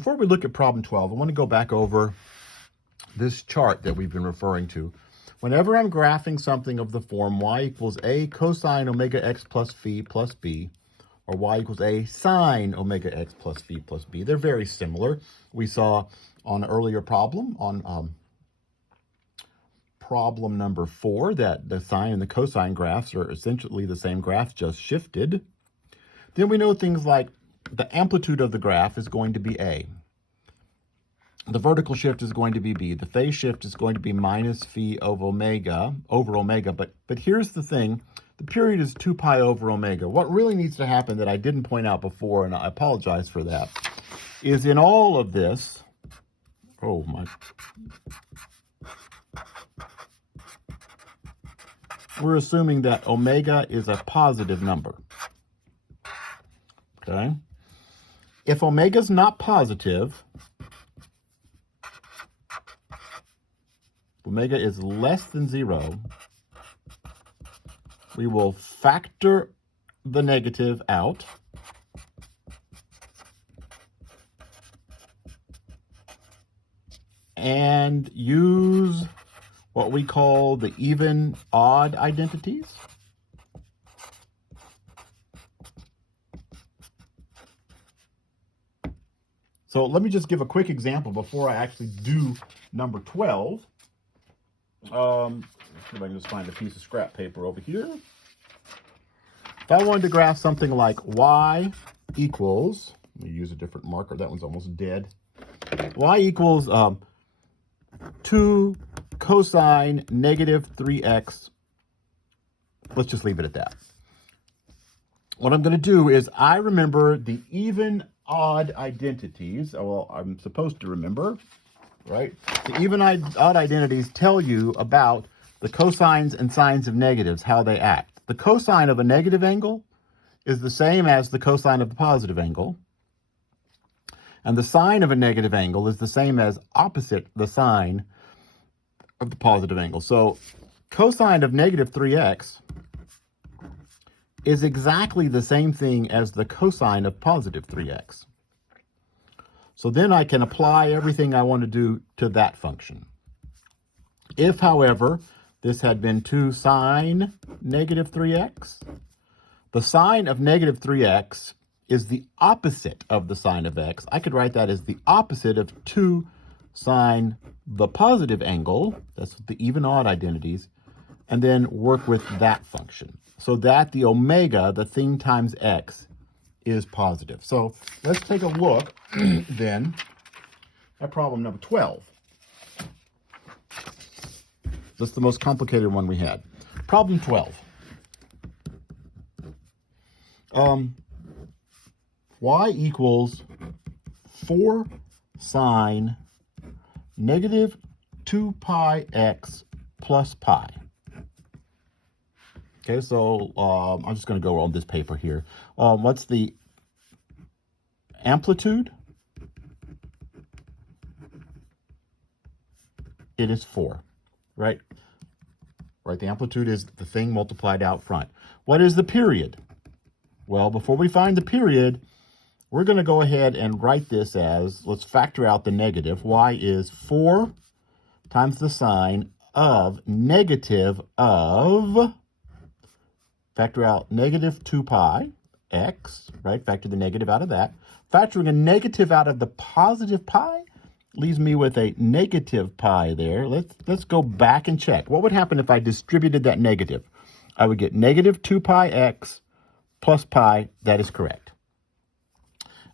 Before we look at problem 12, I want to go back over this chart that we've been referring to. Whenever I'm graphing something of the form y equals a cosine omega x plus phi plus b, or y equals a sine omega x plus phi plus b, they're very similar. We saw on an earlier problem, on problem number 4, that the sine and the cosine graphs are essentially the same graph, just shifted. Then we know things like the amplitude of the graph is going to be a. The vertical shift is going to be b. The phase shift is going to be minus phi over omega. But here's the thing. The period is 2 pi over omega. What really needs to happen that I didn't point out before, and I apologize for that, is in all of this, we're assuming that omega is a positive number. Okay? If omega is not positive, omega is less than 0, we will factor the negative out. And use what we call the even-odd identities. So let me just give a quick example before I actually do number 12. See if I can just find a piece of scrap paper over here. If I wanted to graph something like y equals, let me use a different marker, that one's almost dead. Y equals 2 cosine negative 3x. Let's just leave it at that. What I'm going to do is I remember the even-odd identities. Well, I'm supposed to remember, right? The even-odd identities tell you about the cosines and sines of negatives, how they act. The cosine of a negative angle is the same as the cosine of the positive angle. And the sine of a negative angle is the same as opposite the sine of the positive angle. So cosine of negative 3x is exactly the same thing as the cosine of positive 3x. So then I can apply everything I want to do to that function. If, however, this had been 2 sine negative 3x, the sine of negative 3x is the opposite of the sine of x. I could write that as the opposite of 2 sine the positive angle, that's the even-odd identities, and then work with that function, so that the omega, the thing times x, is positive. So let's take a look then at problem number 12. That's the most complicated one we had. Problem 12. Y equals 4 sine negative 2 pi x plus pi. Okay, so I'm just going to go on this paper here. What's the amplitude? It is 4, right? Right, the amplitude is the thing multiplied out front. What is the period? Well, before we find the period, we're going to go ahead and write this as, let's factor out the negative. Y is 4 times the sine of negative of, factor out negative 2 pi x, right? Factor the negative out of that. Factoring a negative out of the positive pi leaves me with a negative pi there. Let's go back and check. What would happen if I distributed that negative? I would get negative 2 pi x plus pi. That is correct.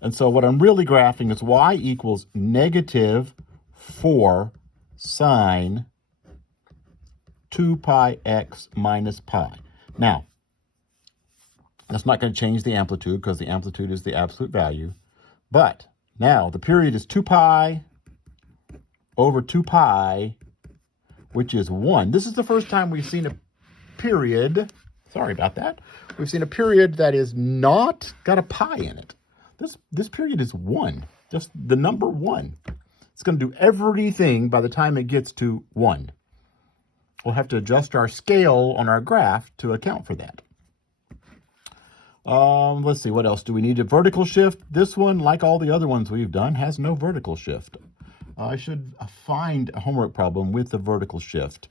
And so what I'm really graphing is y equals negative 4 sine 2 pi x minus pi. Now, that's not going to change the amplitude because the amplitude is the absolute value. But now the period is 2 pi over 2 pi, which is 1. This is the first time we've seen a period, sorry about that, we've seen a period that is not got a pi in it. This period is 1, just the number 1. It's going to do everything by the time it gets to 1. We'll have to adjust our scale on our graph to account for that. Let's see, what else do we need? A vertical shift. This one, like all the other ones we've done, has no vertical shift. I should find a homework problem with the vertical shift.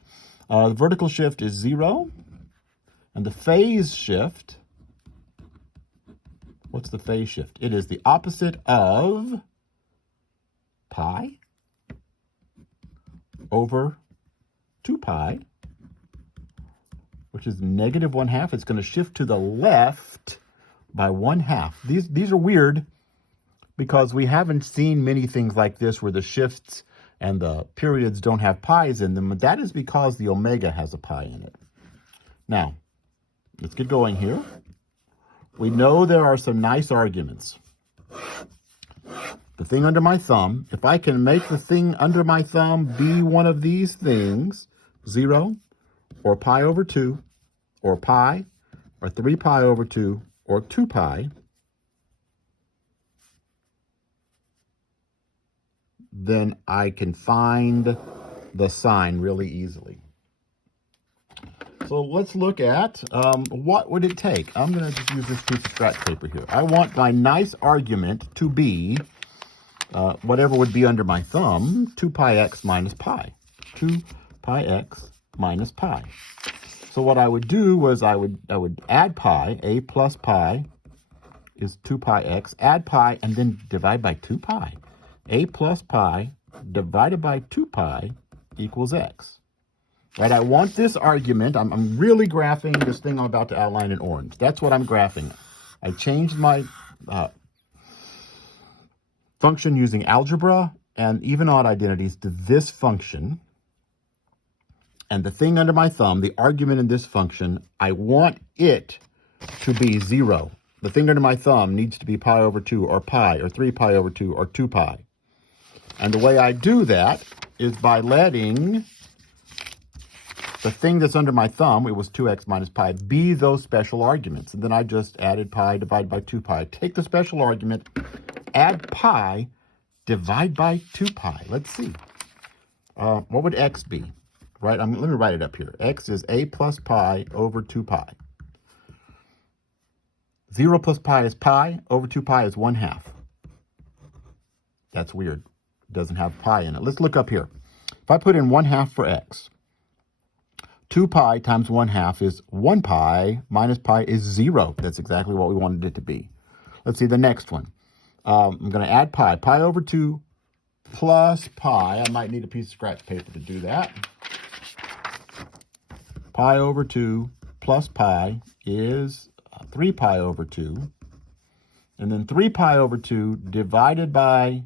The vertical shift is 0, and the phase shift, what's the phase shift? It is the opposite of pi over 2 pi, which is negative 1/2. It's going to shift to the left by 1/2. These are weird because we haven't seen many things like this where the shifts and the periods don't have pi's in them. That is because the omega has a pi in it. Now, let's get going here. We know there are some nice arguments. The thing under my thumb, if I can make the thing under my thumb be one of these things, 0, or pi over 2, or pi, or 3 pi over 2, or 2 pi, then I can find the sign really easily. So let's look at what would it take. I'm going to just use this piece of scratch paper here. I want my nice argument to be whatever would be under my thumb, 2 pi x minus pi. 2 pi x minus pi. So what I would do was I would add pi. A plus pi is 2 pi x. Add pi and then divide by 2 pi. A plus pi divided by 2 pi equals x. Right, I want this argument. I'm really graphing this thing I'm about to outline in orange. That's what I'm graphing. I changed my function using algebra and even odd identities to this function. And the thing under my thumb, the argument in this function, I want it to be 0. The thing under my thumb needs to be pi over 2 or pi or 3 pi over 2 or 2 pi. And the way I do that is by letting the thing that's under my thumb, it was 2x minus pi, be those special arguments. And then I just added pi divided by 2 pi. Take the special argument, add pi, divide by 2 pi. Let's see. What would x be? Right, let me write it up here. X is a plus pi over 2 pi. 0 plus pi is pi, over 2 pi is 1/2. That's weird. It doesn't have pi in it. Let's look up here. If I put in 1/2 for x, 2 pi times 1/2 is 1 pi, minus pi is 0. That's exactly what we wanted it to be. Let's see the next one. I'm going to add pi. Pi over 2 plus pi. I might need a piece of scratch paper to do that. Pi over 2 plus pi is 3 pi over 2. And then 3 pi over 2 divided by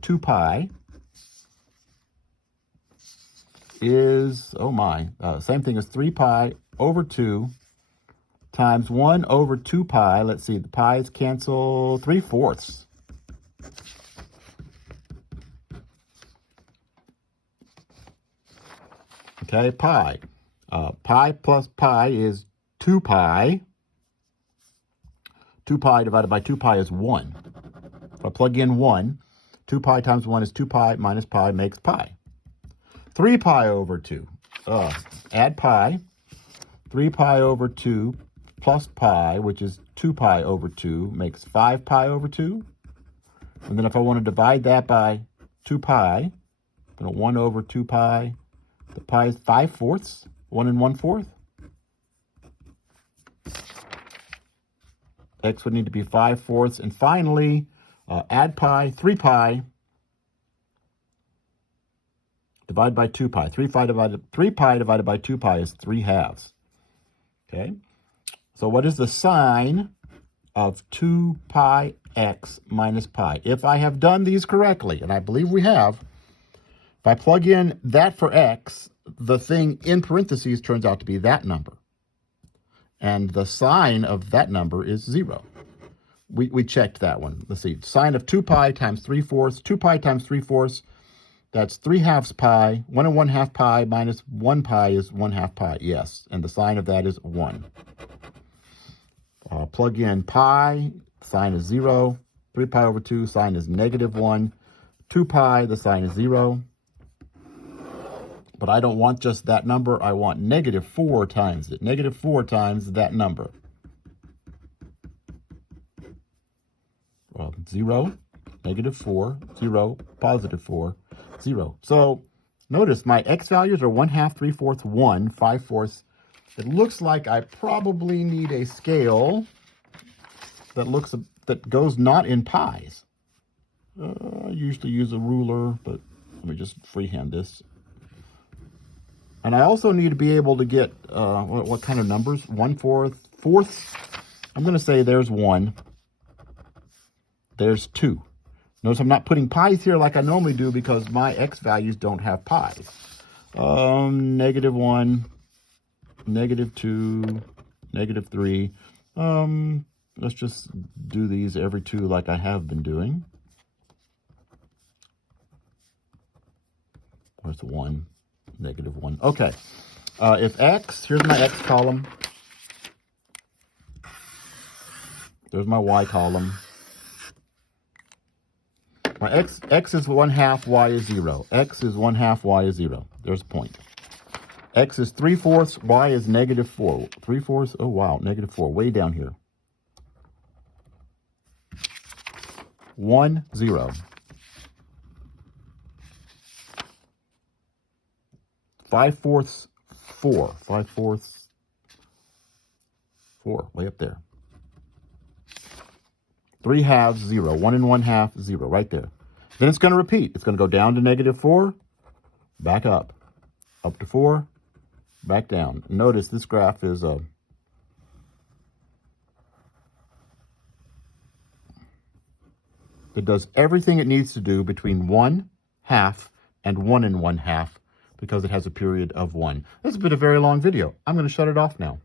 2 pi is, same thing as 3 pi over 2 times 1 over 2 pi. Let's see, the pi's cancel 3/4. Okay, pi. Pi plus pi is 2 pi. 2 pi divided by 2 pi is 1. If I plug in 1, 2 pi times 1 is 2 pi minus pi makes pi. 3 pi over 2. Add pi. 3 pi over 2 plus pi, which is 2 pi over 2, makes 5 pi over 2. And then if I want to divide that by 2 pi, then 1 over 2 pi, the pi is 5/4, 1 and 1/4. X would need to be 5/4. And finally, add pi, 3 pi, divided by 2 pi. 3 pi divided by 2 pi is 3/2. Okay? So what is the sign of 2 pi x minus pi? If I have done these correctly, and I believe we have, if I plug in that for x, the thing in parentheses turns out to be that number. And the sign of that number is 0. We checked that one. Let's see. Sign of 2 pi times 3/4. 2 pi times 3/4. That's 3/2 pi. 1 and 1/2 pi minus 1 pi is 1/2 pi. Yes. And the sign of that is 1. Plug in pi. Sign is 0. 3 pi over 2. Sign is -1. 2 pi. The sign is 0. But I don't want just that number. I want -4 times it. -4 times that number. 0, -4, 0, +4, 0. So notice my x values are 1/2, 3/4, 1, 5/4. It looks like I probably need a scale that goes not in pies. I usually use a ruler, but let me just freehand this. And I also need to be able to get, what kind of numbers? 1/4, fourths. I'm going to say there's 1. There's 2. Notice I'm not putting pies here like I normally do because my x values don't have pies. -1, -2, -3. Let's just do these every 2 like I have been doing. Where's 1? -1. Okay. If x, here's my x column. There's my y column. My x is 1/2, y is 0. X is 1/2, y is 0. There's a point. X is 3/4, y is -4. 3/4, oh wow, -4, way down here. 1, 0. 5/4, 4. 5/4, 4, way up there. 3/2, 0. 1 and 1/2, 0, right there. Then it's going to repeat. It's going to go down to -4, back up to 4, back down. Notice this graph is it does everything it needs to do between 1/2 and 1 and 1/2 because it has a period of 1. This has been a very long video. I'm going to shut it off now.